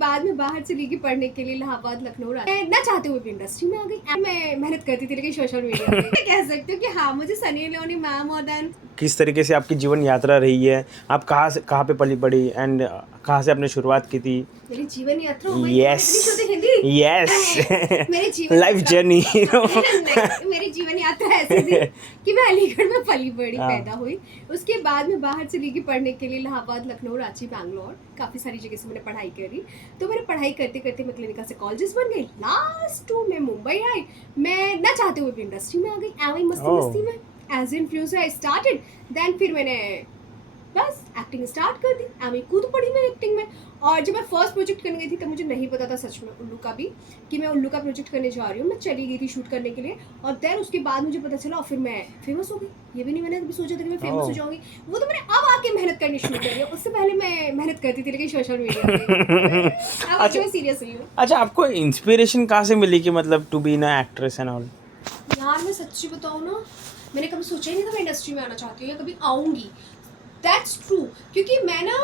बाद में बाहर चली गई पढ़ने के लिए इलाहाबाद, लखनऊ, मैं ना चाहते हुए भी इंडस्ट्री में आ गई। मैं मेहनत करती थी लेकिन सोशल मीडिया पे मैं कह सकती हूँ कि हाँ, मुझे सनी लियोनी मैम और देन किस तरीके से आपकी जीवन यात्रा रही है, आप कहाँ पे पली बड़ी एंड कहाँ से आपने शुरुआत की थी? मेरी जीवन यात्रा यस यस मेरी जीवन लाइफ जर्नी मेरी जीवन यात्रा ऐसी थी कि मैं अलीगढ़ में पली बड़ी हाँ। पैदा हुई। उसके बाद में बाहर चली गई पढ़ने के लिए इलाहाबाद, लखनऊ, रांची, बैंगलोर, काफ़ी सारी जगह से मैंने पढ़ाई करी। तो मैंने पढ़ाई करते करते मैं क्लिनिकल साइकोलॉजिस्ट बन गई। लास्ट टू में मुंबई आई, मैं ना चाहते हुए भी इंडस्ट्री में आ गई। एवं मस्ती मस्ती में as influencer I started. Then फिर मैंने बस एक्टिंग स्टार्ट कर दी। मैं कूद पड़ी मैं एक्टिंग में। और जब मैं फर्स्ट प्रोजेक्ट करने गई थी तब मुझे नहीं पता था सच में उल्लू का भी कि मैं उल्लू का प्रोजेक्ट करने जा रही हूँ। मैं चली गई थी शूट करने के लिए और देन उसके बाद मुझे पता चला और फिर मैं फेमस हो गई। ये भी नहीं मैंने कभी सोचा था कि मैं फेमस हो जाऊंगी। वो तो मैंने अब आके मेहनत करनी शुरू करी है। उससे पहले मैं मेहनत करती थी लेकिन सोशल मीडिया पे। अब आज मैं सीरियस हुई हूँ। अच्छा, आपको इंस्पिरेशन कहाँ से मिली कि मतलब टू बी ना एक्ट्रेस एंड ऑल? यार मैं सच्ची बताऊँ ना, मैंने कभी सोचा ही नहीं था मैं इंडस्ट्री में आना चाहती हूँ या कभी आऊँगी। दैट्स ट्रू, क्योंकि मैं ना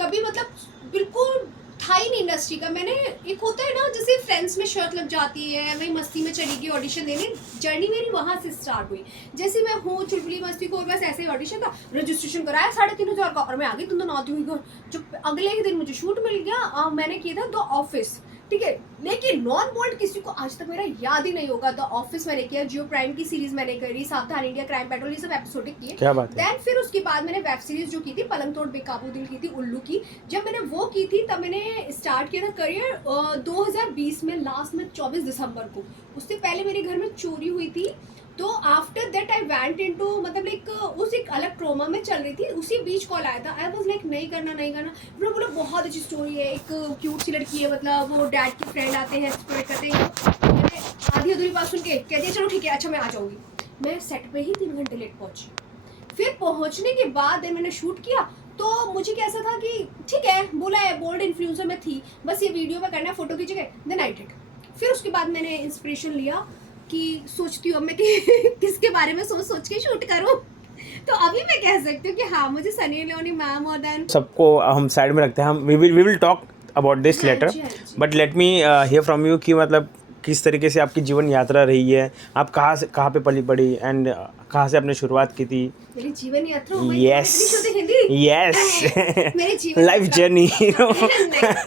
कभी मतलब बिल्कुल था ही नहीं इंडस्ट्री का। मैंने एक होता है ना जैसे फ्रेंड्स में शर्त लग जाती है, वही मस्ती में चली गई ऑडिशन देने। जर्नी मेरी वहाँ से स्टार्ट हुई। जैसे मैं हूँ चुलबुली मस्ती को, और बस ऐसे ही ऑडिशन था, रजिस्ट्रेशन कराया 3,500 का और मैं आ गई। तुम तो नौती हुई घर। जो अगले ही दिन मुझे शूट मिल गया। मैंने किया था द ऑफिस, ठीक है, लेकिन नॉन बोल्ड किसी को आज तक मेरा याद ही नहीं होगा। द ऑफिस मैंने किया, जियो प्राइम की सीरीज मैंने करी, सावधान इंडिया, क्राइम पेट्रोल, ये सब एपिसोडिक किए। क्या बात है। देन फिर उसके बाद मैंने वेब सीरीज जो की थी पलंग तोड़ बेकाबू दिल की थी, उल्लू की। जब मैंने वो की थी तब मैंने स्टार्ट किया था करियर 2020 में, लास्ट में 24 दिसंबर को। उससे पहले मेरे घर में चोरी हुई थी। तो after that I went into मतलब लाइक उस एक अलग ट्रोमा में चल रही थी। उसी बीच कॉल आया था। आई वाज लाइक नहीं करना नहीं करना। फिर बोला बहुत अच्छी स्टोरी है, एक क्यूट सी लड़की है, मतलब वो डैड के फ्रेंड आते हैं, एक्सप्लोर करते हैं। मैंने आधी अधूरी बात सुन के कह दिया चलो ठीक है, अच्छा मैं आ जाऊँगी। मैं सेट पे ही 3 घंटे लेट पहुंची। फिर पहुंचने के बाद मैंने शूट किया। तो मुझे कैसा था कि ठीक है, बोला है बोल्ड इन्फ्लुएंसर में थी, बस ये वीडियो में करना है, फोटो खींचेंगे, देन आई डिड। फिर उसके बाद मैंने इंस्पिरेशन लिया कि सोचती हूँ अब मैं कि किसके बारे में सोच सोच के शूट करूँ। तो अभी मैं कह सकती हूँ कि हाँ, मुझे सनी लियोनी मैम और देन सबको हम साइड में रखते हैं, हम we will talk about this later, but let me hear from you कि मतलब किस तरीके से आपकी जीवन यात्रा रही है, आप कहाँ पे पली बड़ी एंड कहाँ से आपने शुरुआत की थी? मेरी जीवन यात्रा यस मेरी जीवन लाइफ जर्नी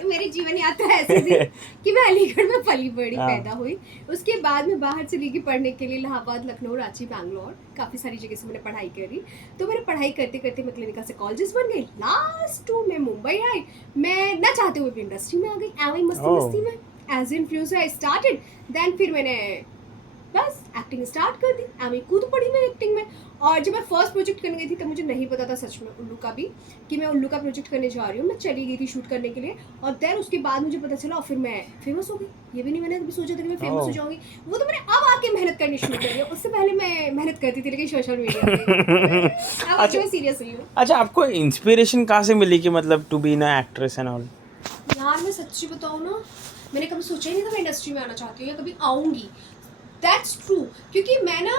मेरी जीवन यात्रा ऐसी थी कि मैं अलीगढ़ में पली बड़ी हाँ। पैदा हुई। उसके बाद में बाहर चली गई पढ़ने के लिए इलाहाबाद, लखनऊ, रांची, बैंगलोर, काफ़ी सारी जगह से मैंने पढ़ाई करी। तो मैंने पढ़ाई करते करते मैं क्लिनिकल साइकोलॉजिस्ट बन गई। लास्ट टू में मुंबई आई, मैं ना चाहते हुए भी इंडस्ट्री में आ गई। एवं मस्ती मस्ती में as influencer I started. Then फिर मैंने बस एक्टिंग स्टार्ट कर दी। मैं कूद पड़ी मैं एक्टिंग में। और जब मैं फर्स्ट प्रोजेक्ट करने गई थी तब मुझे नहीं पता था सच में उल्लू का भी कि मैं उल्लू का प्रोजेक्ट करने जा रही हूँ। मैं चली गई थी शूट करने के लिए और देन उसके बाद मुझे पता चला और फिर मैं फेमस हो गई। ये भी नहीं मैंने कभी सोचा था कि मैं फेमस हो जाऊंगी। वो तो मैंने अब आके मेहनत करनी शुरू करी है। उससे पहले मैं मेहनत करती थी लेकिन सोशल मीडिया पे। अब आज मैं सीरियस हुई हूँ। अच्छा, आपको इंस्पिरेशन कहाँ से मिली कि मतलब टू बी ना एक्ट्रेस एंड ऑल? यार मैं सच्ची बताऊँ ना, मैंने कभी सोचा ही नहीं था मैं इंडस्ट्री में आना चाहती हूँ या कभी आऊँगी। दैट्स ट्रू, क्योंकि मैं ना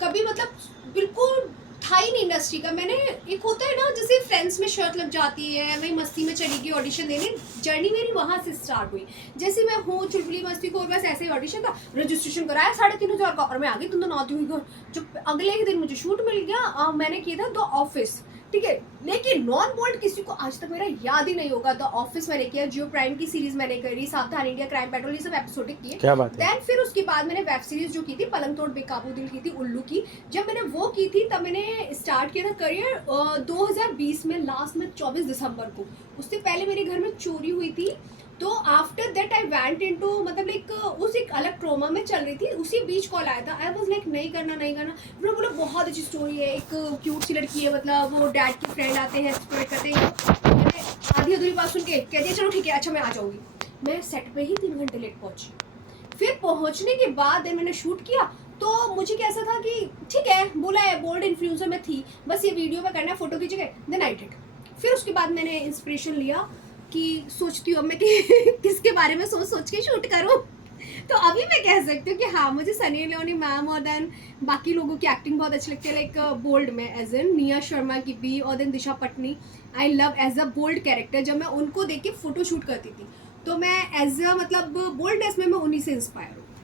कभी मतलब बिल्कुल था ही नहीं इंडस्ट्री का। मैंने एक होता है ना जैसे फ्रेंड्स में शर्त लग जाती है, वही मस्ती में चली गई ऑडिशन देने। जर्नी मेरी वहाँ से स्टार्ट हुई। जैसे मैं हूँ चुलबुली मस्ती को, और बस ऐसे ही ऑडिशन था, रजिस्ट्रेशन कराया 3,500 का और मैं आ गई। तुम तो नौती हुई घर। जो अगले ही दिन मुझे शूट मिल गया। मैंने किया था द ऑफिस, ठीक है, लेकिन नॉन बोल्ड किसी को आज तक मेरा याद ही नहीं होगा। द ऑफिस मैंने किया, जियो प्राइम की सीरीज मैंने करी, सावधान इंडिया, क्राइम पेट्रोल, ये सब एपिसोडिक किए। क्या बात है। देन फिर उसके बाद मैंने वेब सीरीज जो की थी पलंग तोड़ बेकाबू दिल की थी, उल्लू की। जब मैंने वो की थी तब मैंने स्टार्ट किया था करियर 2020 में, लास्ट में 24 दिसंबर को। उससे पहले मेरे घर में चोरी हुई थी। तो after that I went into मतलब लाइक उस एक अलग ट्रोमा में चल रही थी। उसी बीच कॉल आया था। आई वाज लाइक नहीं करना नहीं करना। फिर बोला बहुत अच्छी स्टोरी है, एक क्यूट सी लड़की है, मतलब वो डैड के फ्रेंड आते हैं, एक्सप्लोर करते हैं। मैंने आधी अधूरी बात सुन के कह दिया चलो ठीक है, अच्छा मैं आ जाऊँगी। मैं सेट पे ही 3 घंटे लेट पहुंची। फिर पहुंचने के बाद मैंने शूट किया। तो मुझे कैसा था कि ठीक है, बोला है बोल्ड इन्फ्लुएंसर में थी, बस ये वीडियो में करना है, फोटो खींचेंगे, देन आई डिड। फिर उसके बाद मैंने इंस्पिरेशन लिया कि सोचती हूँ अब मैं कि किसके बारे में सोच सोच के शूट करूँ। तो अभी मैं कह सकती हूँ कि हाँ, मुझे सनी लियोनी मैम और देन बाकी लोगों की एक्टिंग बहुत अच्छी लगती है। लाइक बोल्ड में एज इन निया शर्मा की भी, और then Disha Patani. I love as a bold character. जब मैं उनको देख के फोटो शूट करती थी तो मैं एज अ मतलब बोल्डनेस में मैं उन्हीं से इंस्पायर हूँ।